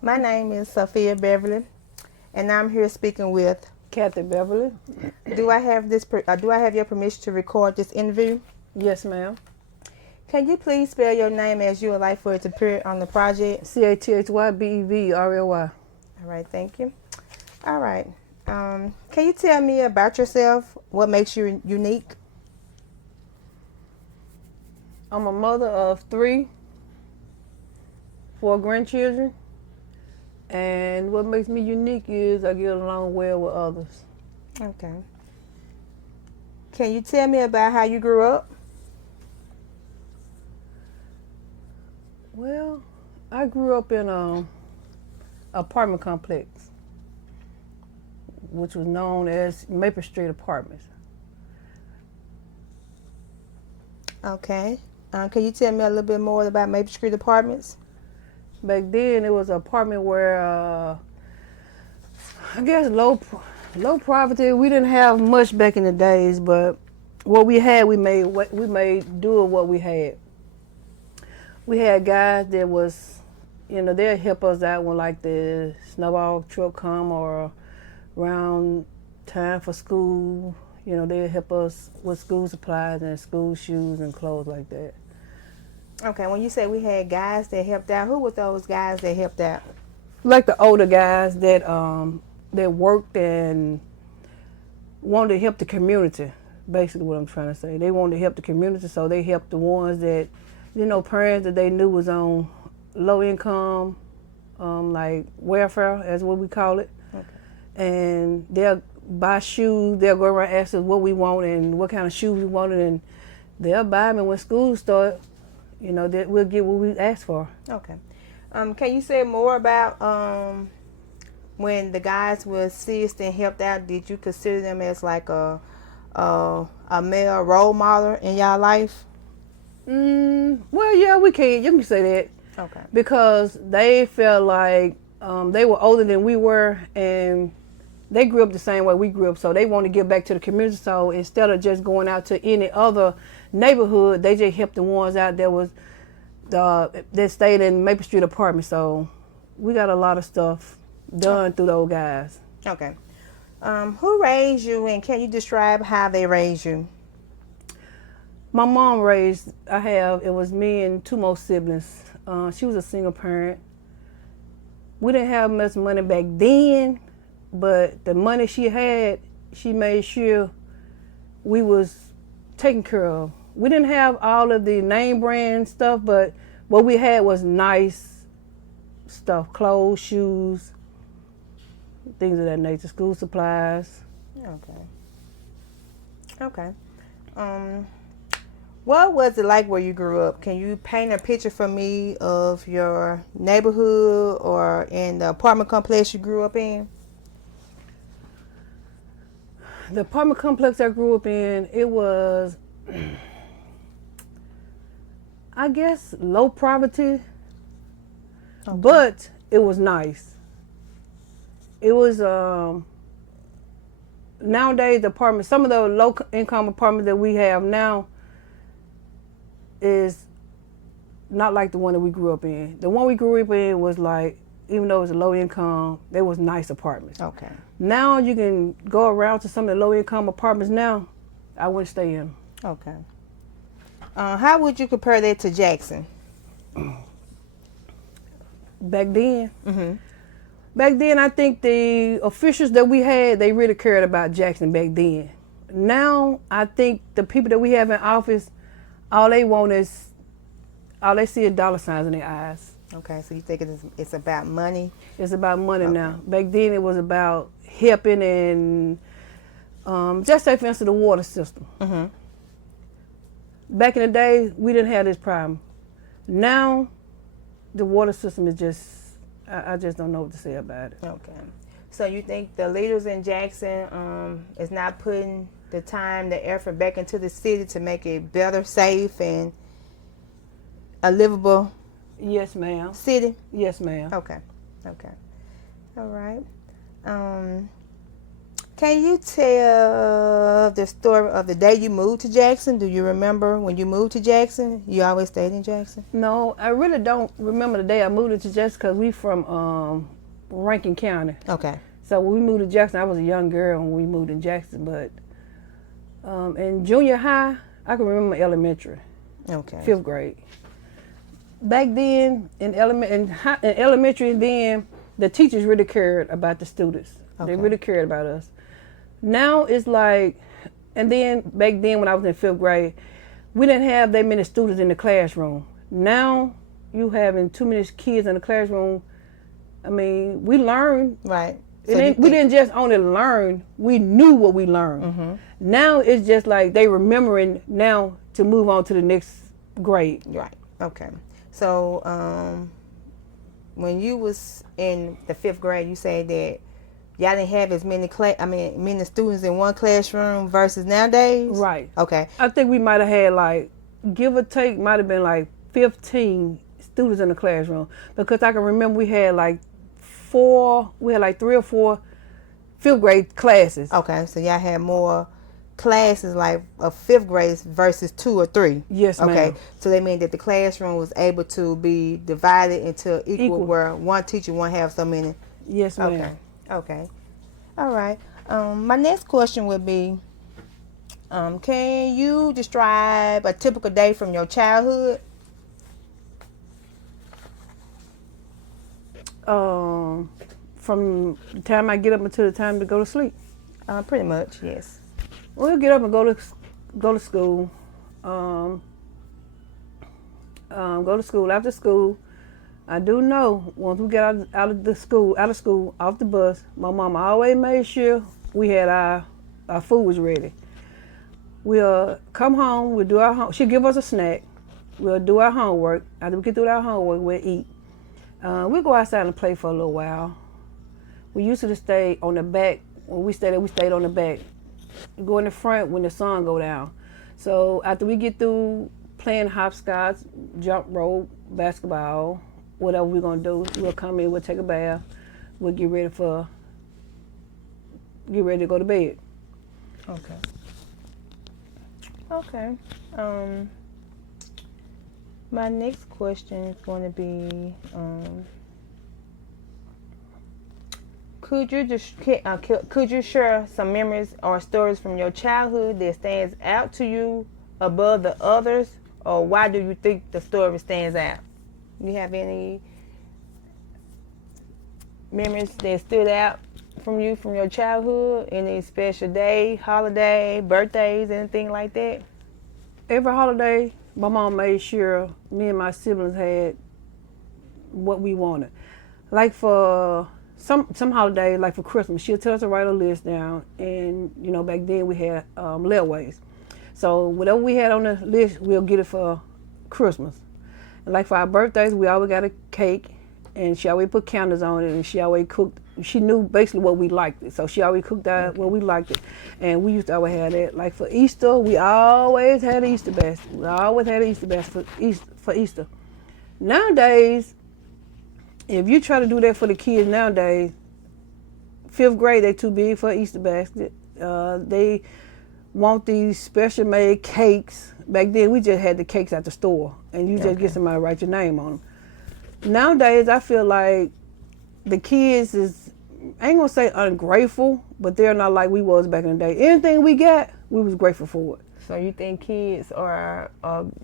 My name is Sophia Beverly, and I'm here speaking with. Cathy Beverly. Do I have your permission to record this interview? Yes, ma'am. Can you please spell your name as you would like for it to appear on the project? Cathybeverly. All right, thank you. All right. Can you tell me about yourself? What makes you unique? I'm a mother of 4 grandchildren, and what makes me unique is I get along well with others. Okay. Can you tell me about how you grew up? Well, I grew up in a apartment complex, which was known as Maple Street Apartments. Okay. Can you tell me a little bit more about Maple Street Apartments? Back then, it was an apartment where I guess low poverty. We didn't have much back in the days, but what we had, we made do with what we had. We had guys that was, they'll help us out when like the snowball truck come or around time for school. They'll help us with school supplies and school shoes and clothes like that. Okay, when you say we had guys that helped out, who were those guys that helped out? Like the older guys that worked and wanted to help the community. Basically, what I'm trying to say, they wanted to help the community, so they helped the ones that, parents that they knew was on low income, like welfare, as what we call it. Okay. And they'll buy shoes. They'll go around ask us what we want and what kind of shoes we wanted, and they'll buy them. And when school starts, that we'll get what we asked for. Okay. Can you say more about when the guys were assist and helped out? Did you consider them as like a male role model in y'all life? Well, yeah, we can. You can say that. Okay. Because they felt like they were older than we were, and they grew up the same way we grew up, so they want to give back to the community. So instead of just going out to any other neighborhood, they just helped the ones out that stayed in Maple Street Apartments. So we got a lot of stuff done through those guys. Okay. Who raised you, and can you describe how they raised you? My mom raised, it was me and 2 more siblings. She was a single parent. We didn't have much money back then, but the money she had, she made sure we was taken care of. We didn't have all of the name brand stuff, but what we had was nice stuff, clothes, shoes, things of that nature, school supplies. Okay. What was it like where you grew up? Can you paint a picture for me of your neighborhood or in the apartment complex you grew up in? The apartment complex I grew up in, it was, I guess, low poverty, but it was nice. It was, nowadays the apartments, some of the low income apartments that we have now is not like the one that we grew up in. The one we grew up in was like, even though it was a low income, they was nice apartments. Okay. Now you can go around to some of the low income apartments now. I wouldn't stay in. Okay. How would you compare that to Jackson? Back then? Mm-hmm. Back then, I think the officials that we had, they really cared about Jackson back then. Now, I think the people that we have in office, all they see is dollar signs in their eyes. Okay, so you think it's about money? It's about money now. Back then, it was about helping and just say, for instance, the water system. Mm-hmm. Back in the day, we didn't have this problem. Now, the water system is just, I just don't know what to say about it. Okay. So you think the leaders in Jackson is not putting the time, the effort back into the city to make it better, safe, and a livable Yes, ma'am. city? Yes, ma'am. Okay. All right. Can you tell the story of the day you moved to Jackson? Do you remember when you moved to Jackson? You always stayed in Jackson? No, I really don't remember the day I moved to Jackson because we from Rankin County. Okay. So when we moved to Jackson, I was a young girl when we moved in Jackson. But in junior high, I can remember elementary. Okay. 5th grade. Back then, in elementary, then the teachers really cared about the students. Okay. They really cared about us. Now it's like, and then back then when I was in 5th grade, we didn't have that many students in the classroom. Now you having too many kids in the classroom. I mean, we learned. Right. We didn't just only learn, we knew what we learned. Mm-hmm. Now it's just like they remembering now to move on to the next grade. Right. Okay. So when you was in the 5th grade, you said that y'all didn't have as many many students in one classroom versus nowadays? Right. Okay. I think we might have had like, give or take, might have been like 15 students in the classroom. Because I can remember we had like 3 or 4 5th grade classes. Okay, so y'all had more classes like of 5th grade versus 2 or 3. Yes, ma'am. Okay, so that means that the classroom was able to be divided into equal. Where one teacher won't have so many. Yes, ma'am. Okay. All right. My next question would be, can you describe a typical day from your childhood? From the time I get up until the time to go to sleep. Pretty much, yes. We'll get up and go to school. Go to school. After school, I do know once we get out of school, off the bus, my mama always made sure we had our food was ready. We'll come home, we'll do our home. She'll give us a snack. We'll do our homework. After we get through our homework, we'll eat. We'll go outside and play for a little while. We used to stay on the back. When we stayed on the back. Go in the front when the sun go down. So after we get through playing hopscotch, jump rope, basketball, whatever we're gonna do, we'll come in, we'll take a bath, we'll get ready to go to bed. Okay. My next question is going to be, could you share some memories or stories from your childhood that stands out to you above the others, or why do you think the story stands out? You have any memories that stood out from your childhood? Any special day, holiday, birthdays, anything like that? Every holiday, my mom made sure me and my siblings had what we wanted. Like for some holidays, like for Christmas, she'll tell us to write a list down, and back then we had layaways. So whatever we had on the list, we'll get it for Christmas. And like for our birthdays, we always got a cake, and she always put candles on it, and she always cooked. She knew basically what we liked it, so she always cooked out what we liked it, and we used to always have that. Like for Easter, we always had an Easter basket. We always had an Easter basket for Easter. Nowadays, if you try to do that for the kids nowadays, 5th grade, they too big for an Easter basket. They want these special made cakes. Back then, we just had the cakes at the store, and you just get somebody to write your name on them. Nowadays, I feel like the kids I ain't gonna say ungrateful, but they're not like we was back in the day. Anything we got, we was grateful for it. So you think kids do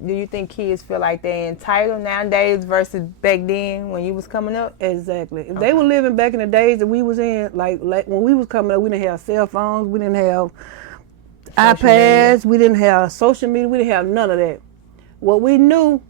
you think kids feel like they're entitled nowadays versus back then when you was coming up? Exactly. If they were living back in the days that we was in, like when we was coming up, we didn't have cell phones, we didn't have iPads, we didn't have social media, we didn't have none of that. What we knew,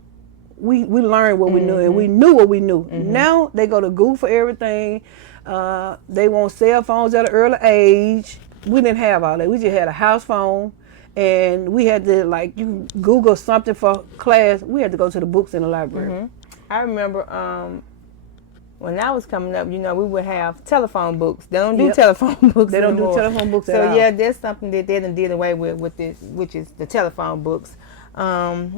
we learned what we knew, and we knew what we knew. Now they go to Google for everything. They want cell phones at an early age. We didn't have all that. We just had a house phone, and we had to, like, you Google something for class. We had to go to the books in the library. I remember when I was coming up, we would have telephone books. They don't do telephone books They don't anymore. do telephone books at all. So yeah, that's something that they done did away with this, which is the telephone books. I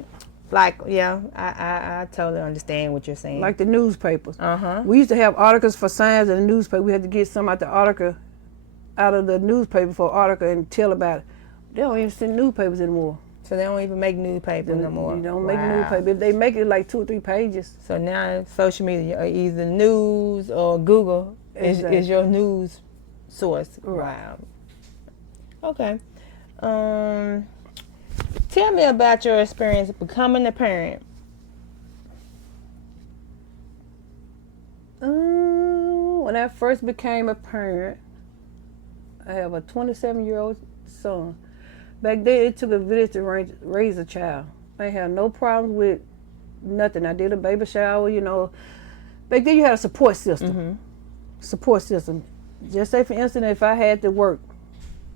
totally understand what you're saying. Like the newspapers. We used to have articles for science in the newspaper. We had to get some out the article out of the newspaper for an article and tell about it. They don't even send newspapers anymore. So they don't even make newspapers no more. You don't make newspaper. If they make it like 2 or 3 pages. So now social media, or either news or Google is your news source. Right. Wow. Okay. Tell me about your experience becoming a parent. When I first became a parent, I have a 27-year-old son. Back then, it took a village to raise a child. I had no problems with nothing. I did a baby shower, you know. Back then, you had a support system. Mm-hmm. Support system. Just say, for instance, if I had to work,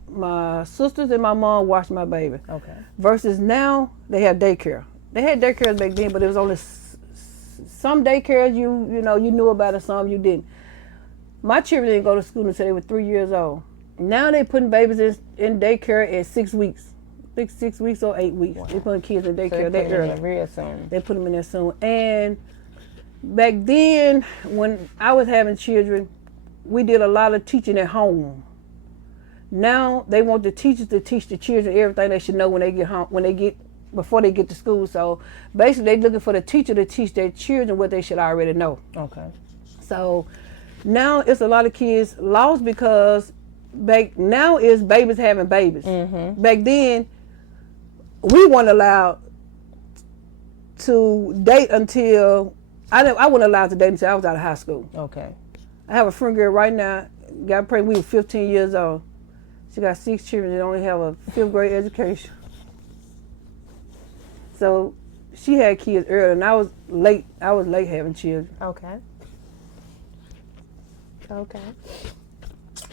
my sisters and my mom watched my baby. Okay. Versus now, they have daycare. They had daycares back then, but it was only some daycares you knew about and some you didn't. My children didn't go to school until they were 3 years old. Now they putting babies in daycare at 6 weeks. 6 weeks or 8 weeks. Wow. They putting kids in daycare. So they put them in real soon. They put them in there soon. And back then, when I was having children, we did a lot of teaching at home. Now they want the teachers to teach the children everything they should know when they get home, before they get to school. So basically, they're looking for the teacher to teach their children what they should already know. Okay. So now it's a lot of kids lost because now is babies having babies. Mm-hmm. Back then, we weren't allowed to date until I wasn't allowed to date until I was out of high school. Okay. I have a friend girl right now, got pregnant when we were 15 years old. She got 6 children that only have a 5th grade education. So she had kids early, and I was late having children. Okay.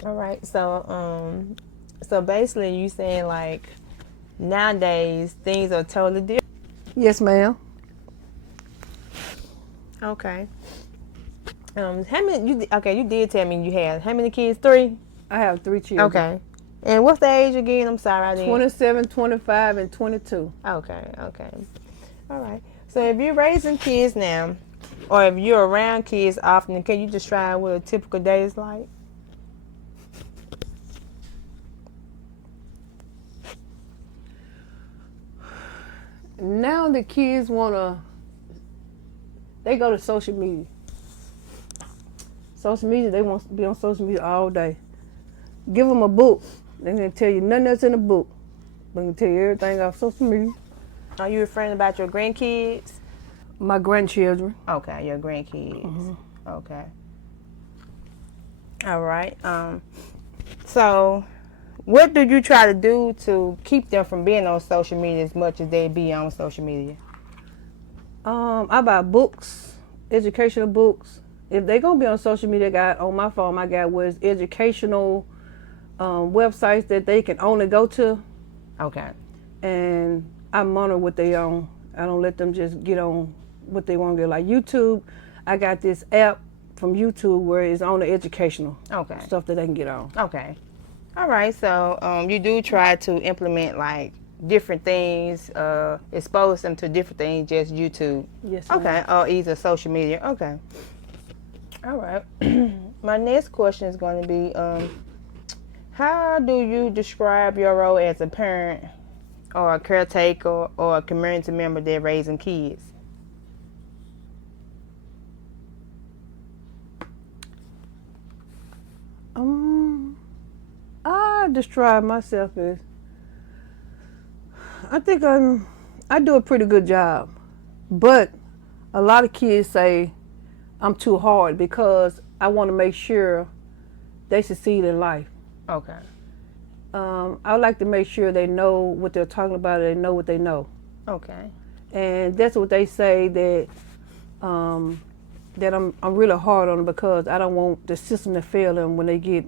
All right. So basically, you saying like nowadays things are totally different. Yes, ma'am. Okay. How many? You did tell me you had how many kids? 3. I have 3 children. Okay. And what's the age again? I'm sorry, I didn't. 27, 25, and 22. Okay. All right. So if you're raising kids now, or if you're around kids often, can you describe what a typical day is like? Now the kids they go to social media. Social media, they want to be on social media all day. Give them a book. They're going to tell you nothing else in the book. They're going to tell you everything off social media. Are you referring about your grandkids? My grandchildren. Okay, your grandkids. Mm-hmm. Okay. All right. So what do you try to do to keep them from being on social media as much as they be on social media? I buy books, educational books. If they're going to be on social media, on my phone, I got was educational websites that they can only go to. Okay. And I monitor what they on. I don't let them just get on what they want to get. Like YouTube, I got this app from YouTube where it's only educational stuff that they can get on. Okay. All right. So you do try to implement like different things, expose them to different things, just YouTube. Yes. Okay. Or either social media. Okay. All right. My next question is going to be, how do you describe your role as a parent or a caretaker or a community member that's raising kids? I describe myself as, I think I do a pretty good job, but a lot of kids say I'm too hard because I want to make sure they succeed in life. Okay. I would like to make sure they know what they're talking about, they know what they know. Okay. And that's what they say that I'm really hard on them because I don't want the system to fail them when they get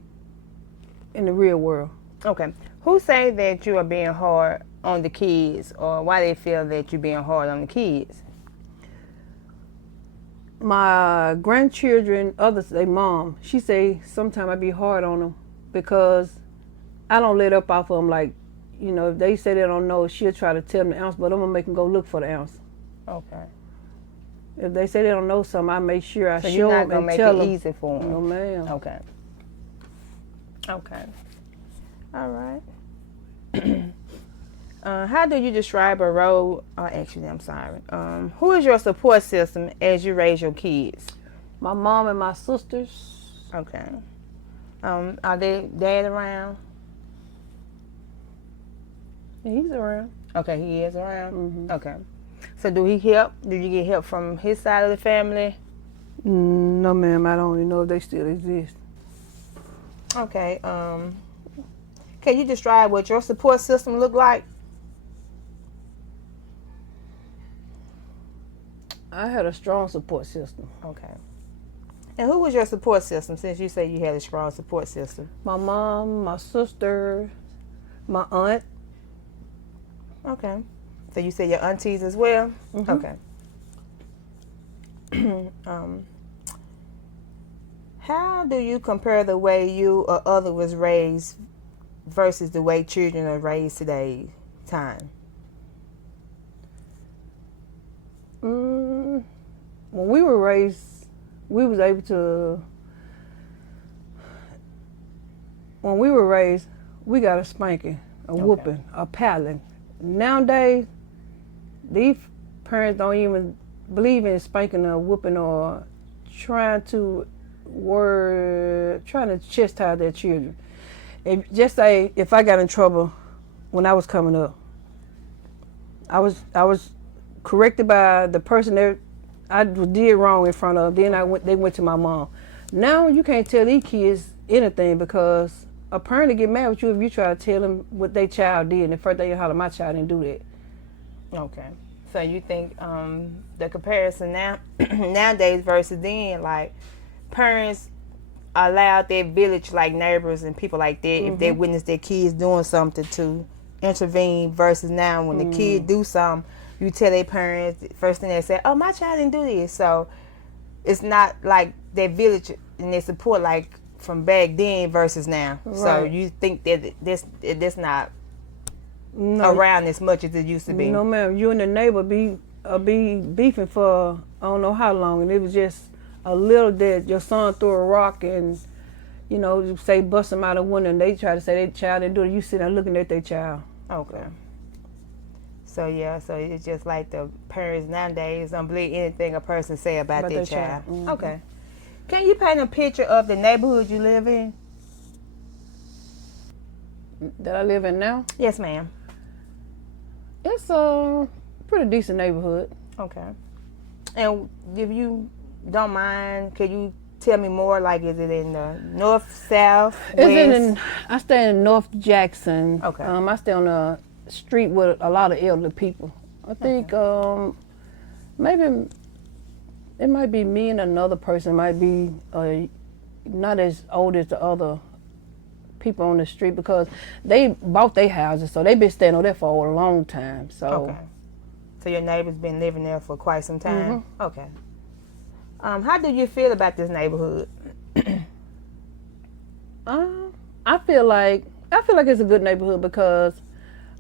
in the real world. Okay. Who say that you are being hard on the kids, or why they feel that you're being hard on the kids? My grandchildren, their mom, she say sometimes I be hard on them because I don't let up off of them. Like, if they say they don't know, she'll try to tell them the ounce, but I'm gonna make them go look for the ounce. Okay. If they say they don't know something, I make sure I so show you're not them gonna and make tell it them. easy for them. No, ma'am. Okay. Okay. All right. How do you describe a role? Actually, I'm sorry. Who is your support system as you raise your kids? My mom and my sisters. Okay. Are they dad around? He's around. Okay, he is around. Mm-hmm. Okay. So do he help? Do you get help from his side of the family? No, ma'am. I don't even know if they still exist. Okay. Can you describe what your support system look like? I had a strong support system. Okay. And who was your support system since you say you had a strong support system? My mom, my sister, my aunt. Okay. So you said your aunties as well? Mm-hmm. Okay. How do you compare the way you or other was raised versus the way children are raised today time? When we were raised, we was able to. When we were raised, we got a spanking, a whooping, a paddling. Nowadays, these parents don't even believe in spanking or whooping or trying to chastise their children. Just say if I got in trouble when I was coming up, I was corrected by the person that I did wrong in front of. Then they went to my mom. Now you can't tell these kids anything because a parent will get mad with you if you try to tell them what their child did. And the first thing you holler, my child didn't do that. Okay. So you think the comparison nowadays versus then, like parents allowed their village, like neighbors and people like that, if they witness their kids doing something, to intervene, versus now when the kid do something, you tell their parents, first thing they say, oh, my child didn't do this. So it's not like their village and their support like from back then versus now. Right. So you think that this not around as much as it used to be? No, ma'am. You and the neighbor be beefing for I don't know how long, and it was just a little that your son threw a rock and, say bust them out of window, and they try to say their child didn't do it. You sit there looking at their child. Okay. So it's just like the parents nowadays don't believe anything a person say about their child. Mm-hmm. Okay. Can you paint a picture of the neighborhood you live in? That I live in now? Yes, ma'am. It's a pretty decent neighborhood. Okay. And if you don't mind, could you tell me more? Like, is it in the north, south, west? I stay in North Jackson. Okay. I stay on a street with a lot of elderly people. I think maybe it might be me and another person. Might be not as old as the other people on the street because they bought their houses, so they've been staying over there for a long time. So. Okay. So your neighbor's been living there for quite some time? Mm-hmm. Okay. How do you feel about this neighborhood? I feel like it's a good neighborhood because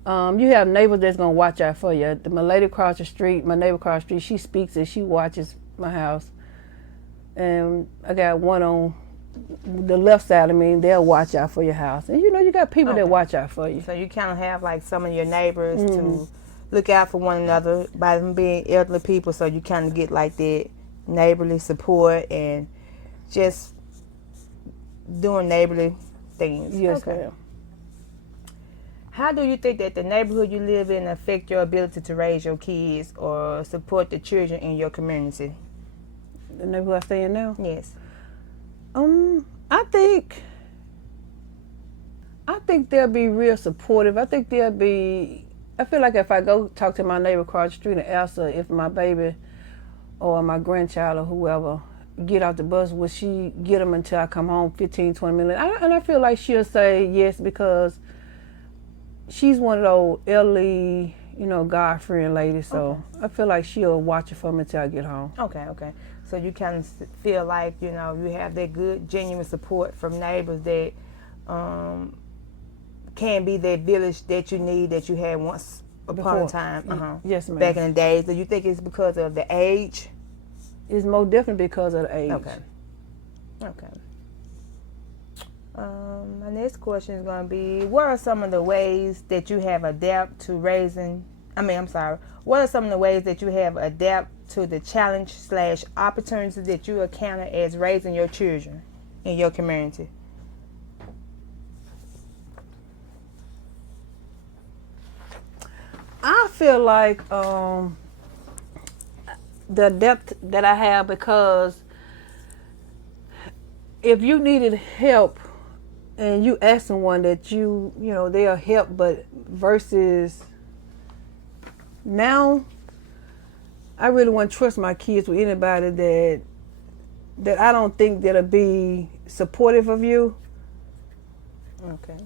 you have neighbors that's gonna watch out for you. My lady across the street, my neighbor across the street, she speaks and she watches my house. And I got one on the left side of me, and they'll watch out for your house. And you got people that watch out for you. So you kind of have like some of your neighbors to look out for one another by them being elderly people, so you kind of get like that neighborly support and just doing neighborly things. Yes, ma'am. How do you think that the neighborhood you live in affect your ability to raise your kids or support the children in your community? The neighborhood I stay in now? Yes. I think they'll be real supportive. I feel like if I go talk to my neighbor across the street and ask her if my baby or my grandchild or whoever get out the bus, will she get them until I come home 15, 20 minutes? And I feel like she'll say yes because she's one of those elderly, God-fearing ladies. So I feel like she'll watch it for me until I get home. Okay. So you kind of feel like, you have that good, genuine support from neighbors that can be that village that you need, that you had once upon a time. Yes, ma'am. Back in the days. Do you think it's because of the age? It's most definitely because of the age. Okay. My next question is going to be, what are some of the ways that you have adapt to raising, what are some of the ways that you have adapt to the challenge slash opportunities that you encounter as raising your children in your community? I feel like the depth that I have, because if you needed help and you ask someone that you know they'll help, but versus now, I really want to trust my kids with anybody that I don't think that'll be supportive of you. Okay.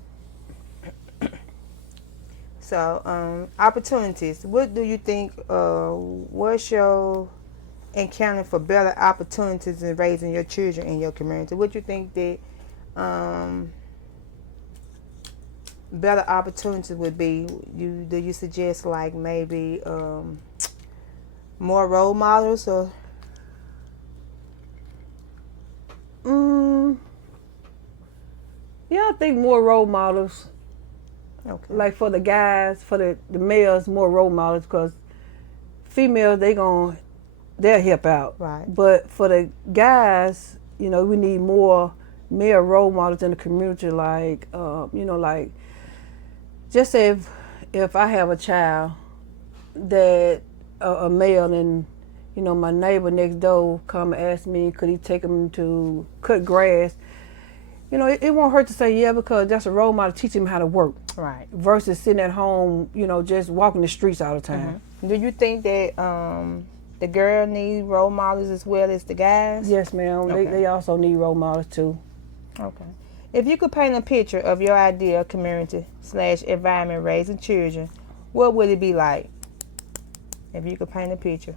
So, opportunities. What do you think, what's your encounter for better opportunities in raising your children in your community? What do you think that better opportunities would be? Do you suggest like maybe more role models or? Yeah, I think more role models. Okay. Like for the guys, for the males, more role models, because females they'll help out. Right. But for the guys, we need more male role models in the community. Like like just say if I have a child that a male, and my neighbor next door come and ask me could he take him to cut grass. It won't hurt to say yeah, because that's a role model teaching him how to work. Right. Versus sitting at home, just walking the streets all the time. Mm-hmm. Do you think that the girl need role models as well as the guys? Yes, ma'am. Okay. They also need role models too. Okay. If you could paint a picture of your ideal community / environment raising children, what would it be like? If you could paint a picture.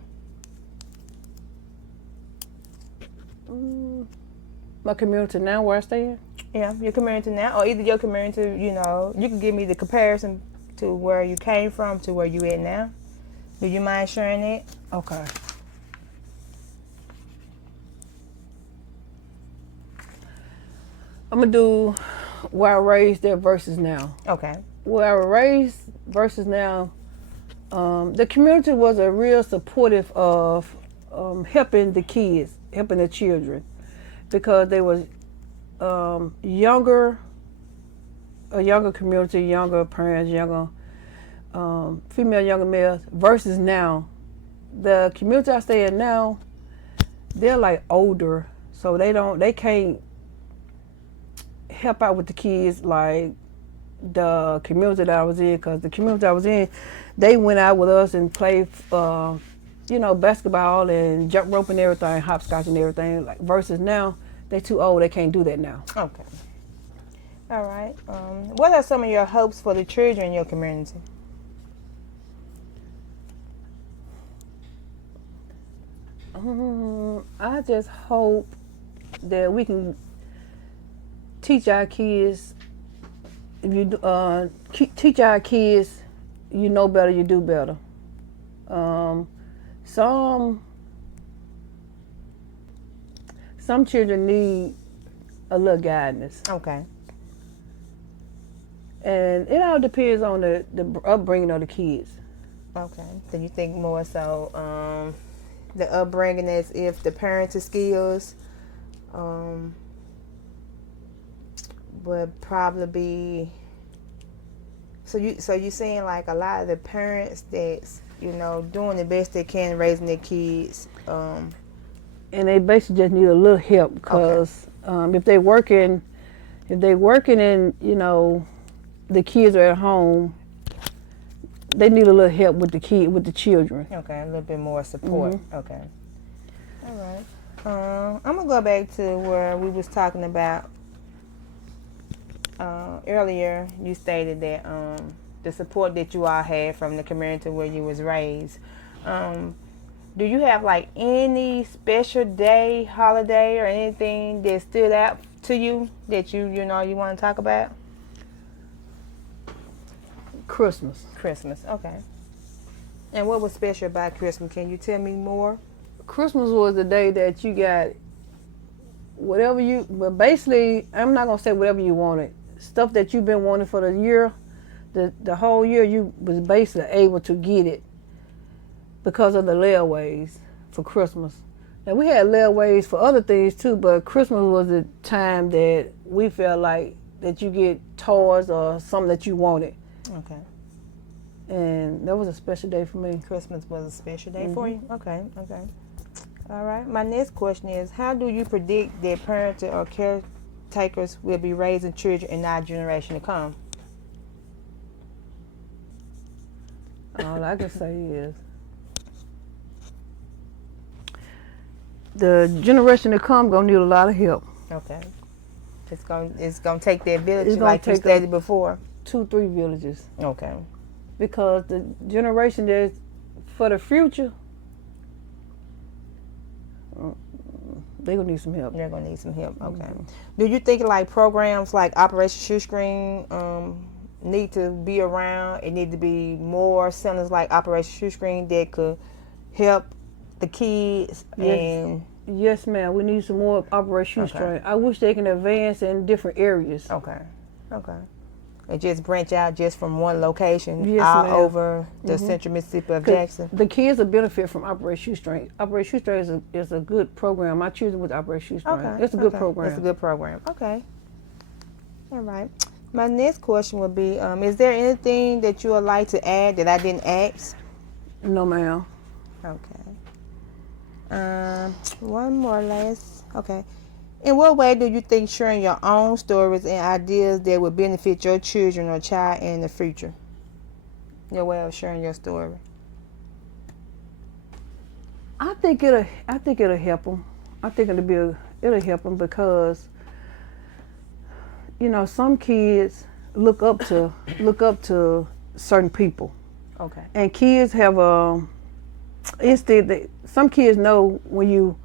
My community now, where I stay in? Yeah, your community now, or either your community, you can give me the comparison to where you came from to where you at now. Do you mind sharing that? Okay. I'm going to do where I raised there versus now. Okay. Where I was raised versus now, the community was a real supportive of helping the kids, helping the children, because they was a younger community, younger parents, younger female, younger males, versus now. The community I stay in now, they're like older, so they can't help out with the kids like the community that I was in, because the community I was in, they went out with us and played basketball and jump rope and everything, hopscotch and everything. Like versus now, they too old, they can't do that now. Okay. All right. What are some of your hopes for the children in your community? I just hope that we can teach our kids. If you teach our kids, you know better, you do better. Some children need a little guidance. Okay. And it all depends on the upbringing of the kids. Okay. So you think more so the upbringing as if the parenting skills would probably be. So you saying like a lot of the parents that's doing the best they can raising their kids. And they basically just need a little help, because if they're working and the kids are at home, they need a little help with the children. Okay, a little bit more support. Mm-hmm. Okay. All right. I'm gonna go back to where we was talking about earlier. You stated that the support that you all had from the community where you was raised. Do you have like any special day, holiday, or anything that stood out to you that you want to talk about? Christmas. Christmas, okay. And what was special about Christmas? Can you tell me more? Christmas was the day that you got whatever you, but basically, I'm not gonna say whatever you wanted. Stuff that you've been wanting for the year, the whole year, you was basically able to get it because of the layaways for Christmas. Now we had layaways for other things too, but Christmas was the time that we felt like that you get toys or something that you wanted. Okay. And that was a special day for me. Christmas was a special day for you? Okay, okay. All right. My next question is, how do you predict that parents or caretakers will be raising children in our generation to come? All I can say is the generation to come gonna need a lot of help. Okay. It's gonna take that village, It's gonna like you take stated before. 2-3 villages. Okay. Because the generation that's for the future, they're gonna need some help. They're gonna need some help. Okay. Do you think like programs like Operation Shoestring need to be around? It need to be more centers like Operation Shoestring that could help the kids and Yes, ma'am. We need some more Operation Shoestring. I wish they can advance in different areas. Okay. Okay. And just branch out just from one location Yes, all ma'am. over the central Mississippi of Jackson. The kids will benefit from Operation Shoestring. Operation Shoestring is a good program. My children with Operation Shoestring. Okay. It's a good program. It's a good program. Okay. All right. My next question would be, is there anything that you would like to add that I didn't ask? No, ma'am. Okay. One more last. Okay. In what way do you think sharing your own stories and ideas that would benefit your children or child in the future? Your way of sharing your story. I think it'll help them. I think it'll help them because, you know, some kids look up to certain people. Okay. And kids have some kids know when you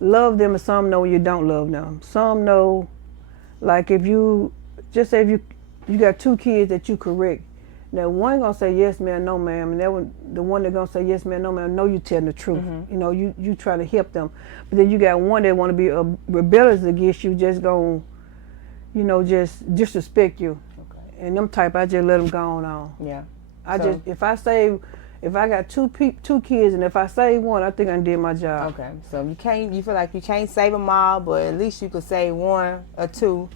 love them and some know when you don't love them. Some know, like if you just say if you got 2 kids that you correct, now one gonna say yes ma'am, no ma'am, and the one that gonna say yes ma'am, no ma'am, know you telling the truth. You know, you try to help them, but then you got one that want to be rebellious against you, just gonna, you know, just disrespect you. Okay. And them type, I just let them go on. Yeah. If I got two kids and if I save one, I think I did my job. Okay. So you feel like you can't save them all, but at least you could save 1 or 2.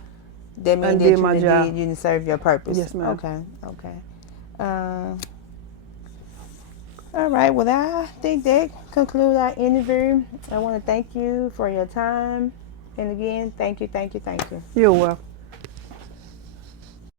That means that you didn't serve your purpose. Yes, ma'am. Okay. Okay. All right. Well, I think that concludes our interview. I want to thank you for your time. And again, thank you. You're welcome.